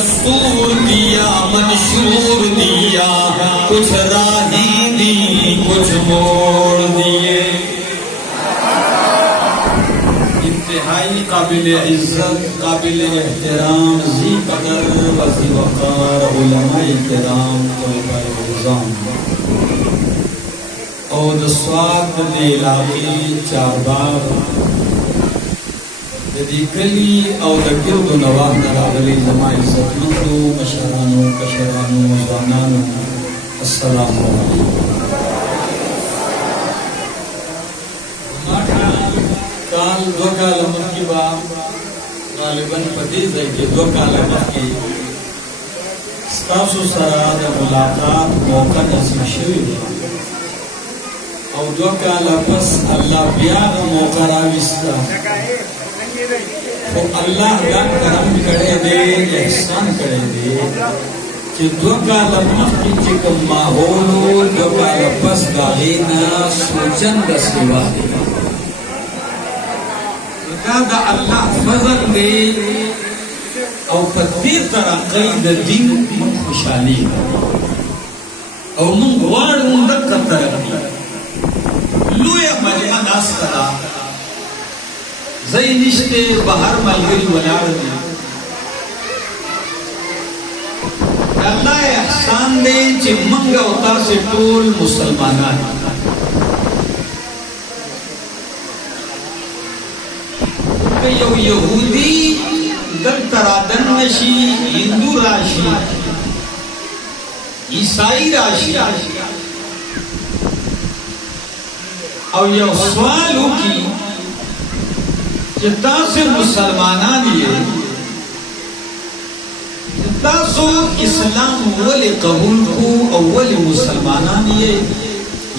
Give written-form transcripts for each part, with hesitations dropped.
दस्तूर दिया, मंशूर दिया, कुछ राही दी, कुछ मोड़ दिए। इंतहाई काबिल इज्जत, काबिल एहतराम, जी कदर वजी वकार उलमाए किराम और स्वाद दे इलाके चार बार यदि कली और गिरद नवाह नरागली जमा इज्जतमंदो मशरानो कशरानो जवानानो अस्सलामु अलैकुम। काल दो काल की बात गालिबन पदीज है कि दो काल की स्तासु सराद मुलाकात मौका नसीब शुरू और दो काल बस अल्लाह ब्याह मौका राविस्ता तो अल्लाह का करम करे दे, एहसान करे दे कि दो काल की चिकम माहौल दो काल बस गालीना सोचन द सेवा दे का अल्लाह फजल दे और तकदीर तरक्की द दिन मन खुशहाली और मन गवाड़ उंदक का तरक्की लुया मजा नास्तरा जई निश्ते बाहर मलगरी वलाड़ दे अल्लाह एहसान दे चे मंगा उता से टोल मुसलमाना यो यहूदी दल तरादन नशी, हिंदू राशि, ईसाई राशि और यह सवाल हो कि जितना से मुसलमाना दिए जितना सो इस्लाम वले कबूल को अव्वल मुसलमाना दिए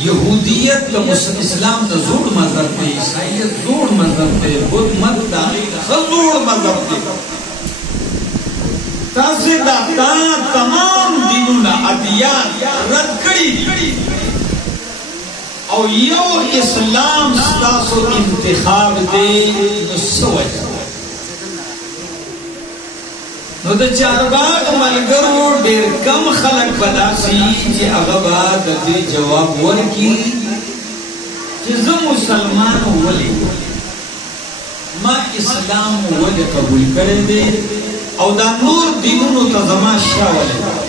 यहूदियत का इस्लाम का जोड़ मजहब थे, ईसाइयत जोड़ मजहब थे, बुद्ध मत जोड़ मजहब थे तासे दाता तमाम दिनों ना अदियान रद्द करी और यो इस्लाम स्तासो इंतखाब दे नुसवज नो द चारबाग मलगरो डेर कम खलक बदासी जे अगबा दे जवाब वर्की जे मुसलमान वली मा इस्लाम वली कबूल करे दे और दा नूर दीनों तजमा शाह वली